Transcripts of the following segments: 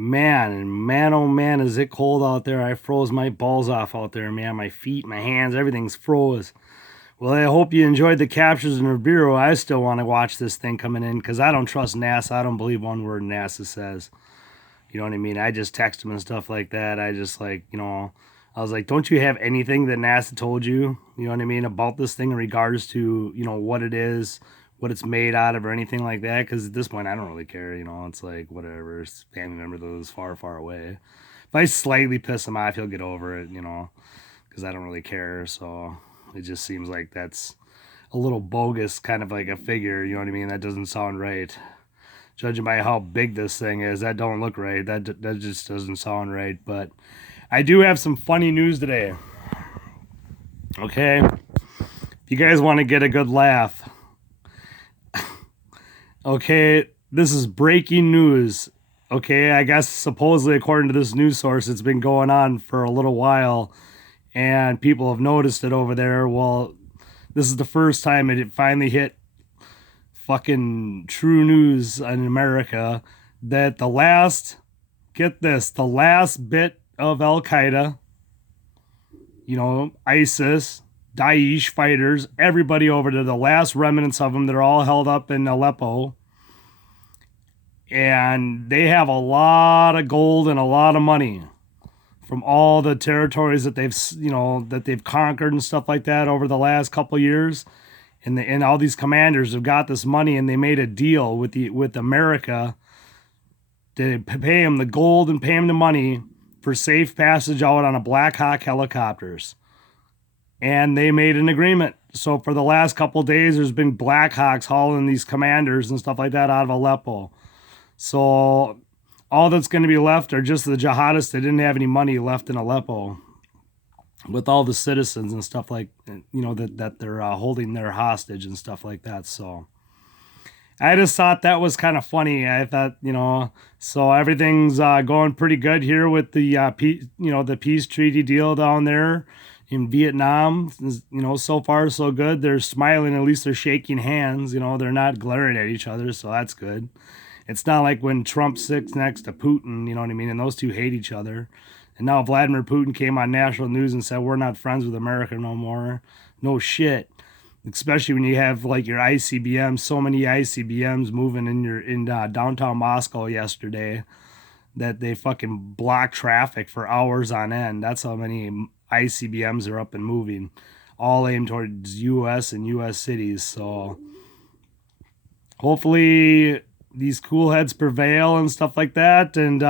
Man, oh man, is it cold out there. I froze my balls off out there, man. My feet, my hands, everything's froze. Well, I hope you enjoyed the captures in Nibiru. I still want to watch this thing coming in because I don't trust NASA. I don't believe one word NASA says. You know what I mean? I just text them and stuff like that. I just like, I was like, don't you have anything that NASA told you? You know what I mean? About this thing in regards to, what it is, what it's made out of, or anything like that? Because at this point, I don't really care. It's like, whatever. It's a family member that lives far, far away. If I slightly piss him off, he'll get over it, because I don't really care. So it just seems like that's a little bogus, kind of like a figure. You know what I mean? That doesn't sound right. Judging by how big this thing is, that don't look right. That just doesn't sound right. But I do have some funny news today. Okay, if you guys want to get a good laugh, okay, this is breaking news. Okay, I guess supposedly according to this news source, it's been going on for a little while, and people have noticed it over there. Well, this is the first time it finally hit fucking true news in America that get this, the last bit of Al Qaeda, ISIS, Daesh fighters, everybody over there, the last remnants of them, they're all held up in Aleppo. And they have a lot of gold and a lot of money from all the territories that they've conquered and stuff like that over the last couple of years. And all these commanders have got this money, and they made a deal with America to pay them the gold and pay them the money for safe passage out on a Black Hawk helicopters. And they made an agreement. So for the last couple of days, there's been Black Hawks hauling these commanders and stuff like that out of Aleppo. So all that's going to be left are just the jihadists that didn't have any money left in Aleppo, with all the citizens and stuff like, that they're holding their hostage and stuff like that. So I just thought that was kind of funny. I thought, so everything's going pretty good here with the, the peace treaty deal down there in Vietnam. So far so good. They're smiling. At least they're shaking hands. They're not glaring at each other. So that's good. It's not like when Trump sits next to Putin, you know what I mean? And those two hate each other. And now Vladimir Putin came on national news and said, we're not friends with America no more. No shit. Especially when you have like your ICBMs, so many ICBMs moving in downtown Moscow yesterday that they fucking block traffic for hours on end. That's how many ICBMs are up and moving, all aimed towards U.S. and U.S. cities. So hopefully these cool heads prevail and stuff like that, and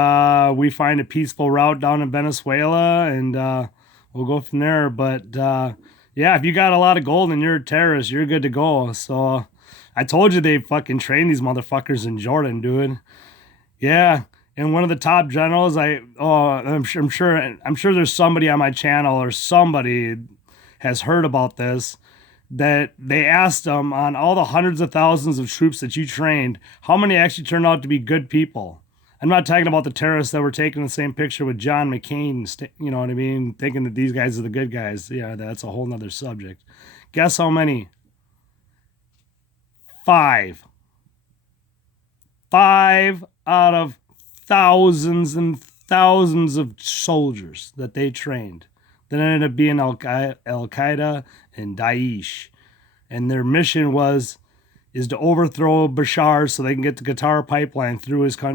we find a peaceful route down in Venezuela, and we'll go from there. But yeah, if you got a lot of gold and you're a terrorist, you're good to go. So I told you they fucking train these motherfuckers in Jordan, dude. Yeah, and one of the top generals, I'm sure there's somebody on my channel or somebody has heard about this, that they asked them, on all the hundreds of thousands of troops that you trained, how many actually turned out to be good people? I'm not talking about the terrorists that were taking the same picture with John McCain, you know what I mean? Thinking that these guys are the good guys. Yeah, that's a whole nother subject. Guess how many? 5. 5 out of thousands and thousands of soldiers that they trained that ended up being Al Qaeda and Daesh. And their mission is to overthrow Bashar so they can get the Qatar pipeline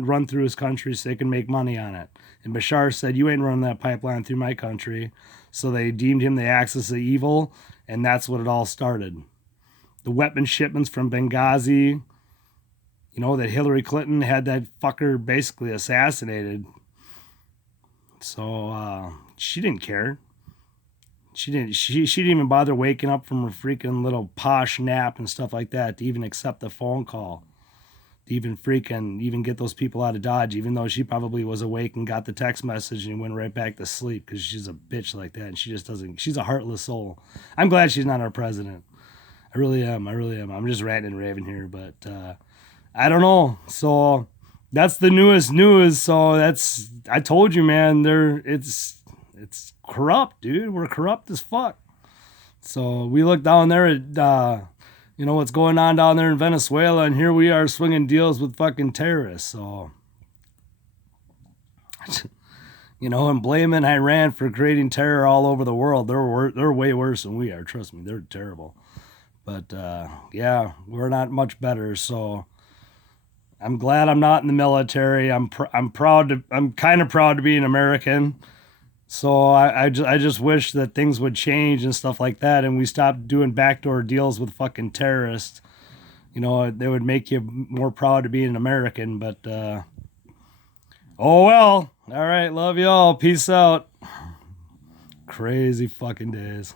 run through his country so they can make money on it. And Bashar said, you ain't running that pipeline through my country. So they deemed him the axis of evil, and that's what it all started. The weapon shipments from Benghazi, that Hillary Clinton had that fucker basically assassinated. So she didn't care. She didn't even bother waking up from her freaking little posh nap and stuff like that to even accept the phone call, to even get those people out of Dodge, even though she probably was awake and got the text message and went right back to sleep because she's a bitch like that, and she's a heartless soul. I'm glad she's not our president. I really am. I'm just ranting and raving here, but I don't know. So that's the newest news. So I told you, man, it's corrupt, dude. We're corrupt as fuck. So we look down there at, what's going on down there in Venezuela, and here we are swinging deals with fucking terrorists. So You know, and blaming Iran for creating terror all over the world. They're way worse than we are. Trust me, they're terrible. But yeah, we're not much better. So I'm glad I'm not in the military. I'm proud to. I'm kind of proud to be an American. So I just wish that things would change and stuff like that, and we stopped doing backdoor deals with fucking terrorists. You know, they would make you more proud to be an American. But oh well. All right, love y'all. Peace out. Crazy fucking days.